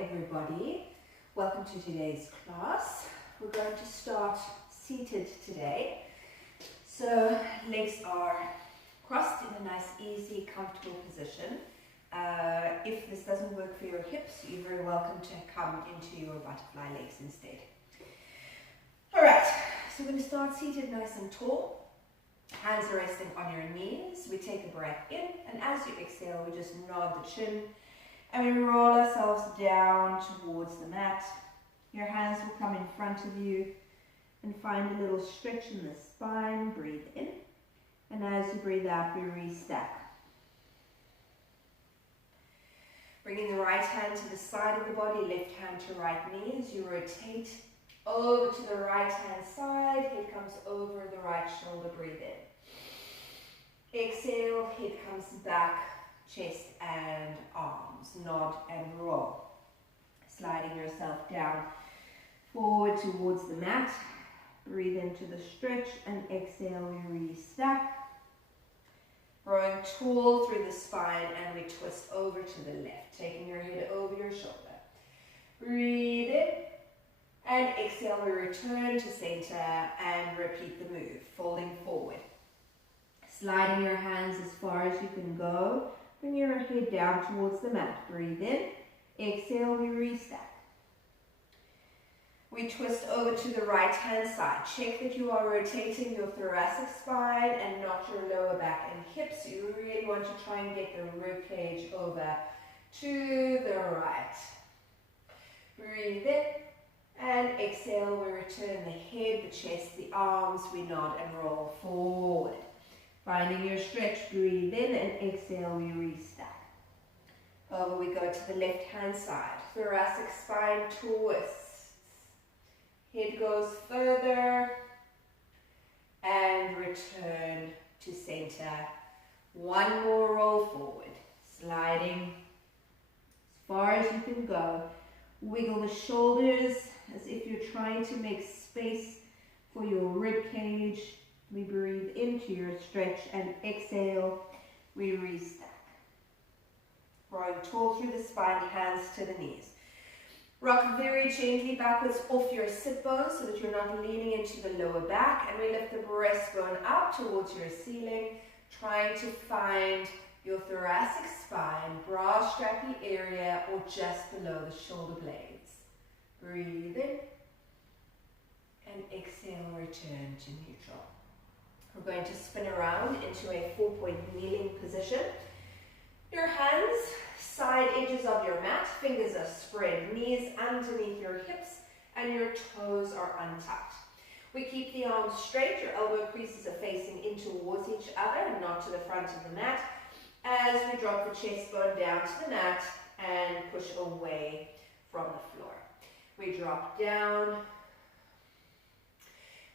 everybody. Welcome to today's class. We're going to start seated today. So legs are crossed in a nice, easy, comfortable position. If this doesn't work for your hips, you're very welcome to come into your butterfly legs instead. Alright, so we're going to start seated nice and tall. Hands are resting on your knees. We take a breath in, and as you exhale, we just nod the chin and we roll ourselves down towards the mat. Your hands will come in front of you and find a little stretch in the spine. Breathe in, and as you breathe out, we restack. Bringing the right hand to the side of the body, left hand to right knee. As you rotate over to the right hand side, head comes over the right shoulder. Breathe in. Exhale, head comes back, chest and arms, nod and roll. Sliding yourself down, forward towards the mat. Breathe into the stretch and exhale, we restack. Growing tall through the spine, and we twist over to the left, taking your head over your shoulder. Breathe in, and exhale, we return to center and repeat the move, folding forward. Sliding your hands as far as you can go. Bring your head down towards the mat. Breathe in. Exhale, we restack. We twist over to the right hand side. Check that you are rotating your thoracic spine and not your lower back and hips. You really want to try and get the rib cage over to the right. Breathe in and exhale. We return the head, the chest, the arms. We nod and roll forward. Finding your stretch, breathe in and exhale, we restack. Over we go to the left hand side. Thoracic spine twists. Head goes further and return to center. One more roll forward. Sliding as far as you can go. Wiggle the shoulders as if you're trying to make space for your rib cage. We breathe into your stretch and exhale, we restack. Growing tall through the spine, hands to the knees. Rock very gently backwards off your sit bones so that you're not leaning into the lower back, and we lift the breastbone up towards your ceiling, trying to find your thoracic spine, bra strappy area, or just below the shoulder blades. Breathe in and exhale, return to neutral. We're going to spin around into a 4-point kneeling position. Your hands, side edges of your mat, fingers are spread, knees underneath your hips, and your toes are untucked. We keep the arms straight, your elbow creases are facing in towards each other and not to the front of the mat, as we drop the chest bone down to the mat and push away from the floor. We drop down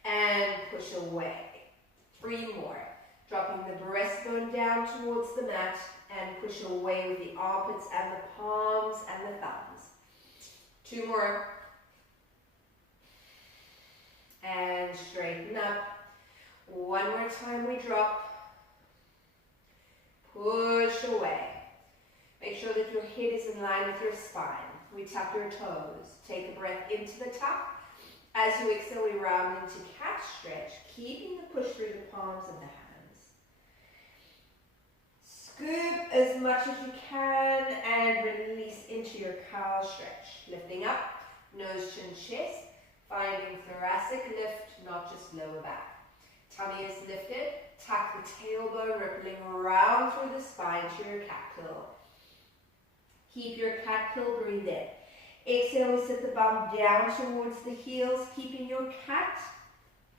and push away. 3 more. Dropping the breastbone down towards the mat and push away with the armpits and the palms and the thumbs. 2 more. And straighten up. 1 more time we drop. Push away. Make sure that your head is in line with your spine. We tuck your toes. Take a breath into the tuck. As you exhale, we round into cat stretch, keeping the push through the palms of the hands. Scoop as much as you can and release into your cow stretch. Lifting up, nose, chin, chest, finding thoracic lift, not just lower back. Tummy is lifted, tuck the tailbone, rippling around through the spine to your cat pill. Keep your cat pill, breathe in. Exhale, we sit the bum down towards the heels, keeping your cat.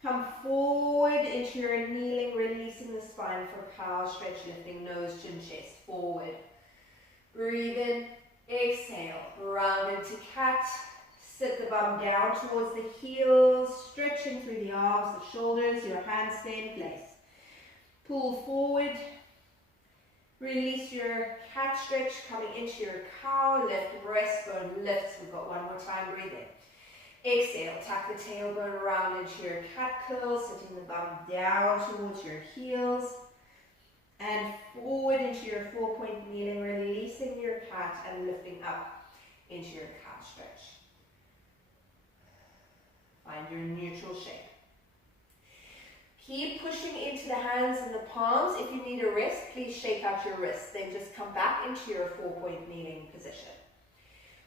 Come forward into your kneeling, releasing the spine for cow stretch, lifting nose, chin, chest, forward. Breathe in, exhale, round into cat. Sit the bum down towards the heels, stretching through the arms, the shoulders, your hands stay in place. Pull forward. Release your cat stretch, coming into your cow, lift the breastbone, lifts. We've got 1 more time, breathe in. Exhale, tuck the tailbone around into your cat curl, sitting the bum down towards your heels. And forward into your 4-point kneeling, releasing your cat and lifting up. into your calf stretch. Find your neutral shape. Keep pushing into the hands and the palms. If you need a rest, please shake out your wrists. Then just come back into your 4-point kneeling position.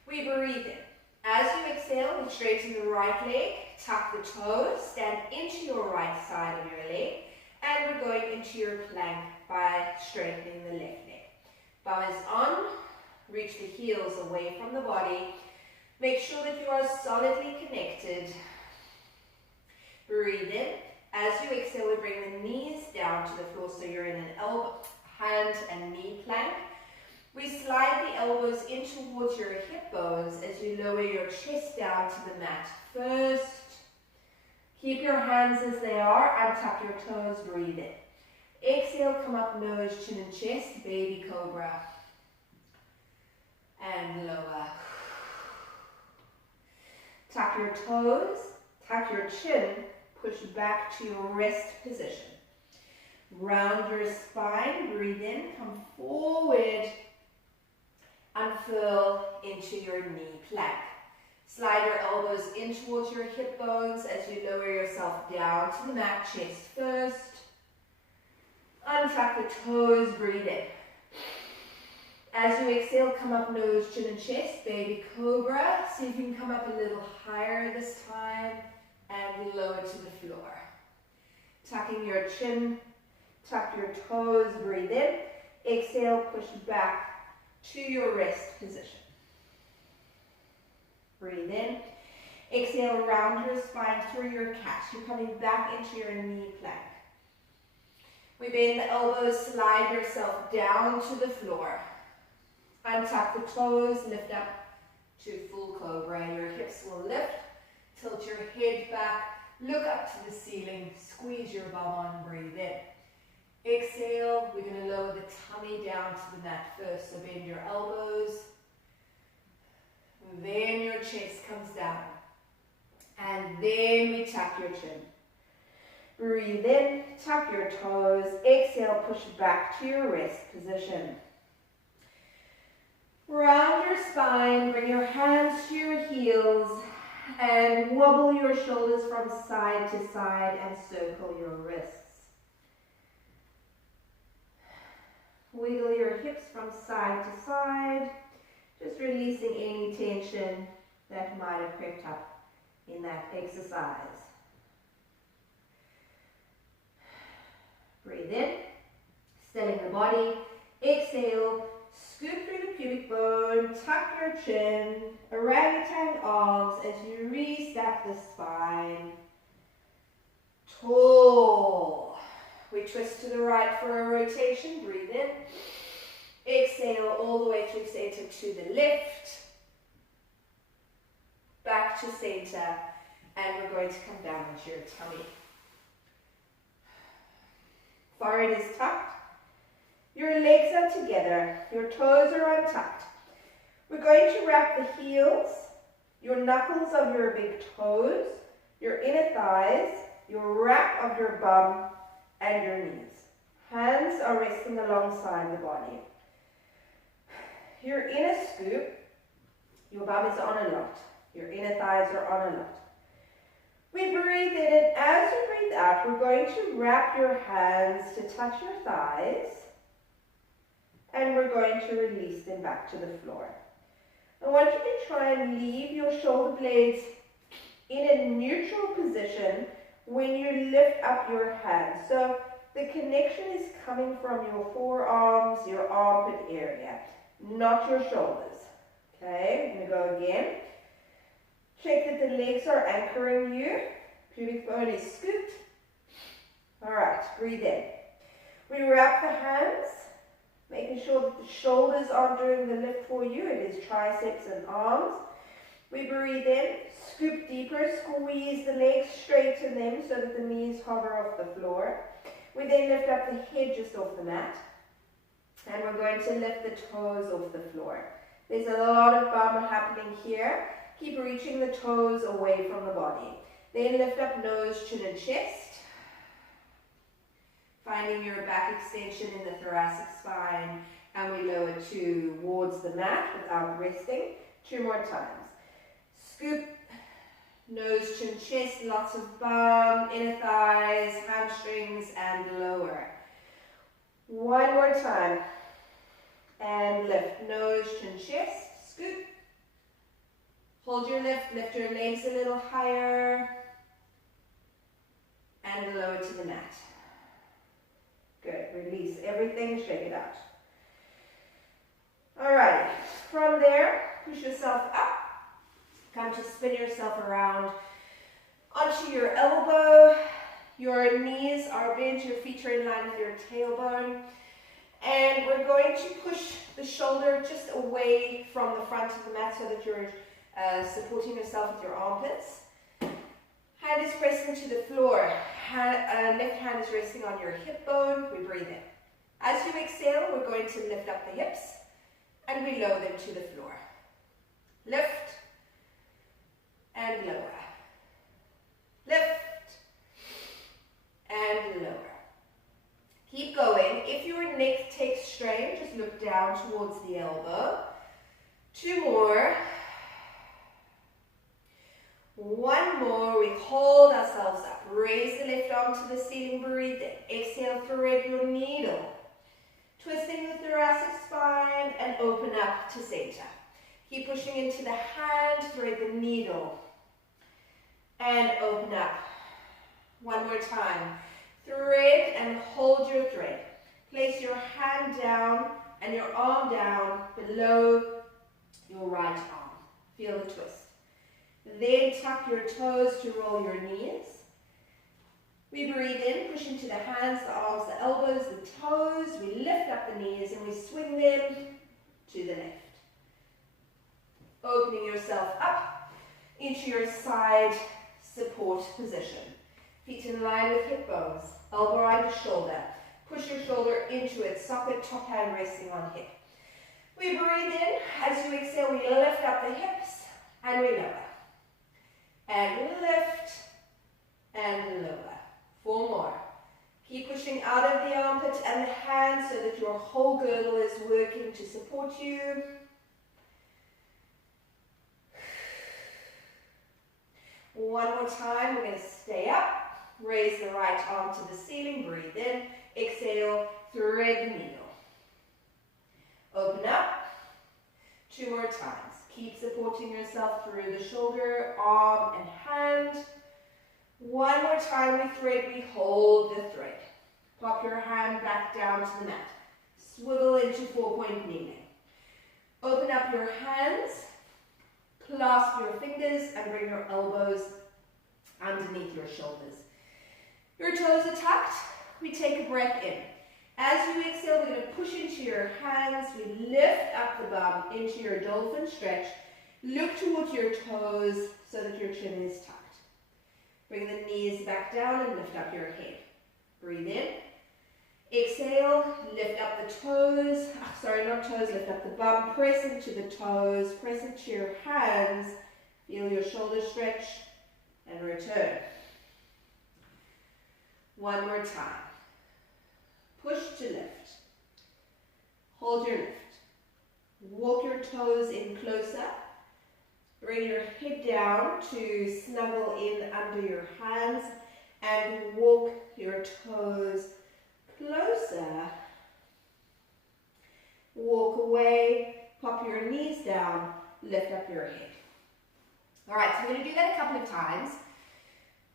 We breathe in. As you exhale, we straighten the right leg, tuck the toes, stand into your right side of your leg, and we're going into your plank by straightening the left leg. Bum is on, reach the heels away from the body. Make sure that you are solidly connected. Breathe in. As you exhale, we bring the knees down to the floor, so you're in an elbow, hand and knee plank. We slide the elbows in towards your hip bones as you lower your chest down to the mat. First, keep your hands as they are, untuck your toes, breathe in. Exhale, come up, nose, chin and chest, baby cobra. And lower. Tuck your toes, tuck your chin, push back to your rest position. Round your spine, breathe in, come forward, unfurl into your knee plank. Slide your elbows in towards your hip bones as you lower yourself down to the mat, chest first. Untuck the toes, breathe in. As you exhale, come up, nose, chin and chest, baby cobra. See if you can come up a little higher this time and lower to the floor. Tucking your chin, tuck your toes, breathe in. Exhale, push back to your rest position. Breathe in. Exhale, round your spine through your cat. You're coming back into your knee plank. We bend the elbows, slide yourself down to the floor. Untuck the toes, lift up to full cobra. Your hips will lift. Tilt your head back. Look up to the ceiling. Squeeze your bum on, breathe in. Exhale, we're going to lower the tummy down to the mat first. So bend your elbows. Then your chest comes down. And then we tuck your chin. Breathe in, tuck your toes. Exhale, push back to your rest position. Round your spine, bring your hands to your heels. And wobble your shoulders from side to side and circle your wrists. Wiggle your hips from side to side, just releasing any tension that might have crept up in that exercise. Breathe in, stilling the body. Exhale, scoop through the pubic bone, tuck your chin, orangutan arms as you restack the spine. Tall. We twist to the right for a rotation, breathe in. Exhale all the way through center to the left. Back to center, and we're going to come down into your tummy. Forehead is tucked. Your legs are together. Your toes are untucked. We're going to wrap the heels, your knuckles of your big toes, your inner thighs, your wrap of your bum, and your knees. Hands are resting alongside the body. Your inner scoop, your bum is on a lot. Your inner thighs are on a lot. We breathe in, and as you breathe out, we're going to wrap your hands to touch your thighs, and we're going to release them back to the floor. I want you to try and leave your shoulder blades in a neutral position when you lift up your hands. So the connection is coming from your forearms, your armpit area, not your shoulders. Okay, I'm going to go again. Check that the legs are anchoring you. Pubic bone is scooped. All right, breathe in. We wrap the hands, making sure that the shoulders aren't doing the lift for you. It is triceps and arms. We breathe in, scoop deeper, squeeze the legs, straighten them so that the knees hover off the floor. We then lift up the head just off the mat. And we're going to lift the toes off the floor. There's a lot of bum happening here. Keep reaching the toes away from the body. Then lift up nose, chin and chest. Finding your back extension in the thoracic spine. And we lower towards the mat without resting. 2 more times. Scoop, nose, chin, chest, lots of bum, inner thighs, hamstrings, and lower. 1 more time. And lift, nose, chin, chest, scoop. Hold your lift, lift your legs a little higher. And lower to the mat. Good, release everything, shake it out. Alright, from there, push yourself up. Come to spin yourself around onto your elbow. Your knees are bent, your feet are in line with your tailbone. And we're going to push the shoulder just away from the front of the mat so that you're supporting yourself with your armpits. Hand is pressed into the floor. Left hand is resting on your hip bone. We breathe in. As you exhale, we're going to lift up the hips and we lower them to the floor. Lift and lower. Lift and lower. Keep going. If your neck takes strain, just look down towards the elbow. 2 more. 1 more. We hold ourselves up. Raise the left arm to the ceiling. Breathe in. Exhale, thread your needle. Twisting the thoracic spine and open up to center. Keep pushing into the hand. Thread the needle. And open up. 1 more time. Thread and hold your thread. Place your hand down and your arm down below your right arm. Feel the twist. Then tuck your toes to roll your knees. We breathe in, push into the hands, the arms, the elbows, the toes. We lift up the knees and we swing them to the left. Opening yourself up into your side support position. Feet in line with hip bones. Elbow right to shoulder. Push your shoulder into it. Socket, top hand resting on hip. We breathe in. As you exhale, we lift up the hips and we lower. And lift and lower. 4 more. Keep pushing out of the armpit and the hands so that your whole girdle is working to support you. One more time. We're going to stay up. Raise the right arm to the ceiling. Breathe in. Exhale. Thread the needle. Open up. 2 more times. Keep supporting yourself through the shoulder, arm, and hand. 1 more time we thread, we hold the thread. Pop your hand back down to the mat. Swivel into 4-point kneeling. Open up your hands, clasp your fingers, and bring your elbows underneath your shoulders. Your toes are tucked. We take a breath in. As you exhale, we're going to push into your hands. We lift up the bum into your dolphin stretch. Look towards your toes so that your chin is tucked. Bring the knees back down and lift up your head. Breathe in. Exhale, lift up the toes. Lift up the bum. Press into the toes. Press into your hands. Feel your shoulders stretch and return. 1 more time. Push to lift. Hold your lift. Walk your toes in closer. Bring your head down to snuggle in under your hands and walk your toes closer. Walk away, pop your knees down, lift up your head. Alright, so we're going to do that a couple of times.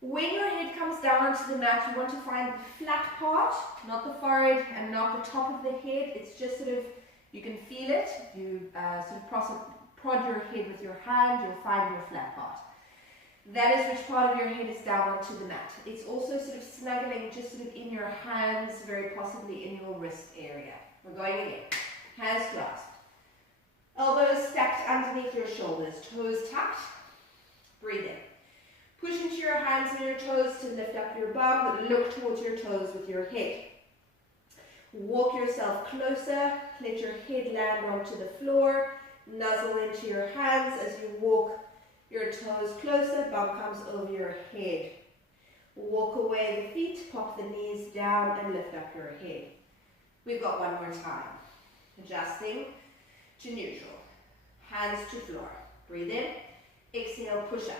When your head comes down onto the mat, you want to find the flat part, not the forehead and not the top of the head. It's just sort of, you can feel it. You sort of prod your head with your hand, you'll find your flat part. That is which part of your head is down onto the mat. It's also sort of snuggling just sort of in your hands, very possibly in your wrist area. We're going again. Hands clasped. Elbows stacked underneath your shoulders. Toes tucked. Breathe in. Push into your hands and your toes to lift up your bum, but look towards your toes with your head. Walk yourself closer. Let your head land onto the floor. Nuzzle into your hands as you walk your toes closer. Bum comes over your head. Walk away the feet. Pop the knees down and lift up your head. We've got 1 more time. Adjusting to neutral. Hands to floor. Breathe in. Exhale, push up.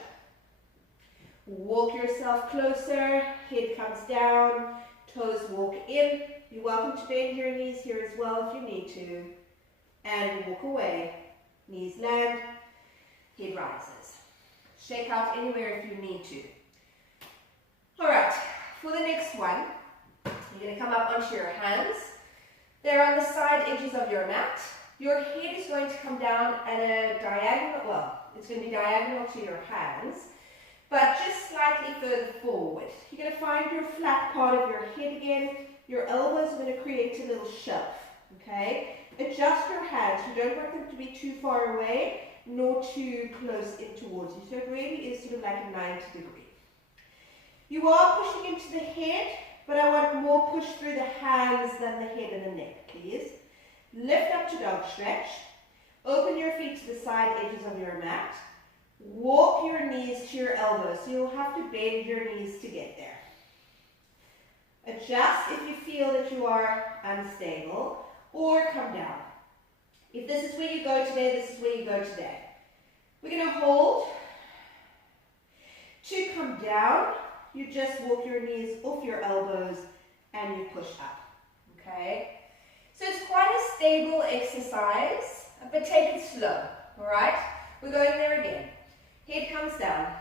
Walk yourself closer. Head comes down. Toes walk in. You're welcome to bend your knees here as well if you need to. And walk away. Knees land. Head rises. Shake out anywhere if you need to. Alright, for the next one, you're going to come up onto your hands. They're on the side edges of your mat. Your head is going to come down at a diagonal, well, it's going to be diagonal to your hands, but just slightly further forward. You're going to find your flat part of your head again. Your elbows are going to create a little shelf, okay? Adjust your hands. You don't want them to be too far away, nor too close in towards you. So it really is sort of like a 90 degree. You are pushing into the head, but I want more push through the hands than the head and the neck, please. Lift up to dog stretch. Open your feet to the side edges of your mat. Walk your knees to your elbows, so you'll have to bend your knees to get there. Adjust if you feel that you are unstable, or come down. If this is where you go today, this is where you go today. We're going to hold. To come down, you just walk your knees off your elbows and you push up, okay? So it's quite a stable exercise, but take it slow, all right? We're going there again. Head comes down.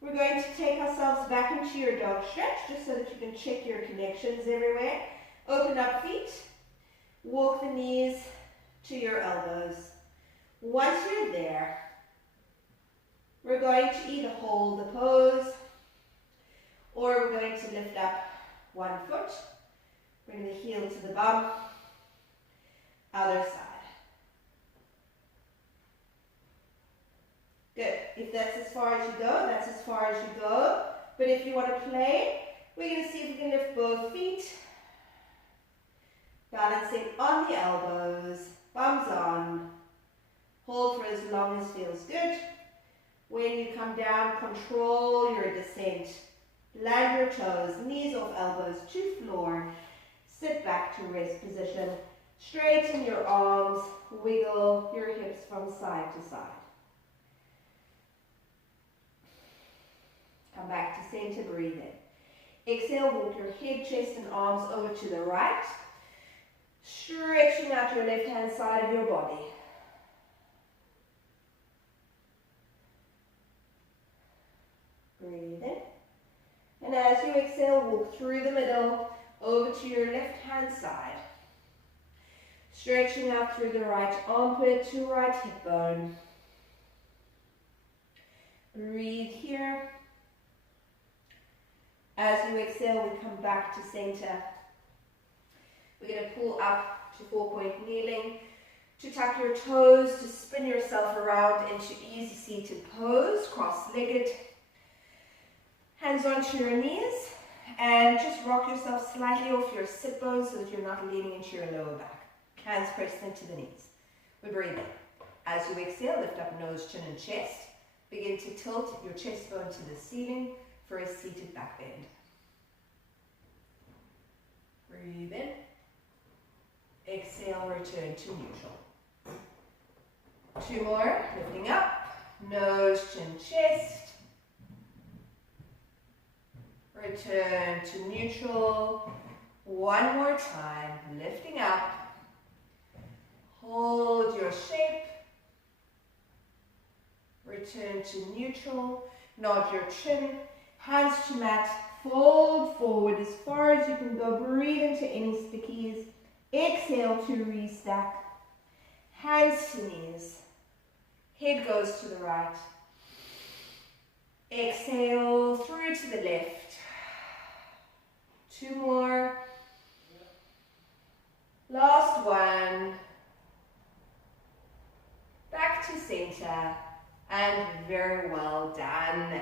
We're going to take ourselves back into your dog stretch, just so that you can check your connections everywhere. Open up feet. Walk the knees to your elbows. Once you're there, we're going to either hold the pose, or we're going to lift up one foot. Bring the heel to the bum. Other side. Good. If that's as far as you go, that's as far as you go. But if you want to play, we're going to see if we can lift both feet. Balancing on the elbows, bums on. Hold for as long as feels good. When you come down, control your descent. Land your toes, knees off elbows to floor. Sit back to rest position. Straighten your arms, wiggle your hips from side to side. Come back to center, breathe in. Exhale, walk your head, chest and arms over to the right. Stretching out your left hand side of your body. Breathe in. And as you exhale, walk through the middle, over to your left hand side. Stretching out through the right armpit to right hip bone. Breathe here. As you exhale, we come back to center. We're going to pull up to 4-point kneeling, to tuck your toes, to spin yourself around into easy seated pose, cross-legged. Hands onto your knees, and just rock yourself slightly off your sit bones so that you're not leaning into your lower back. Hands pressed into the knees. We breathe in. As you exhale, lift up nose, chin, and chest. Begin to tilt your chest bone to the ceiling for a seated back bend. Breathe in. Exhale, return to neutral. 2 more, lifting up. Nose, chin, chest. Return to neutral. 1 more time, lifting up. Hold your shape. Return to neutral. Nod your chin. Hands to mat. Fold forward as far as you can go. Breathe into any stickies. Exhale to restack. Hands to knees. Head goes to the right. Exhale through to the left. 2 more. Last one. Back to center. And very well done.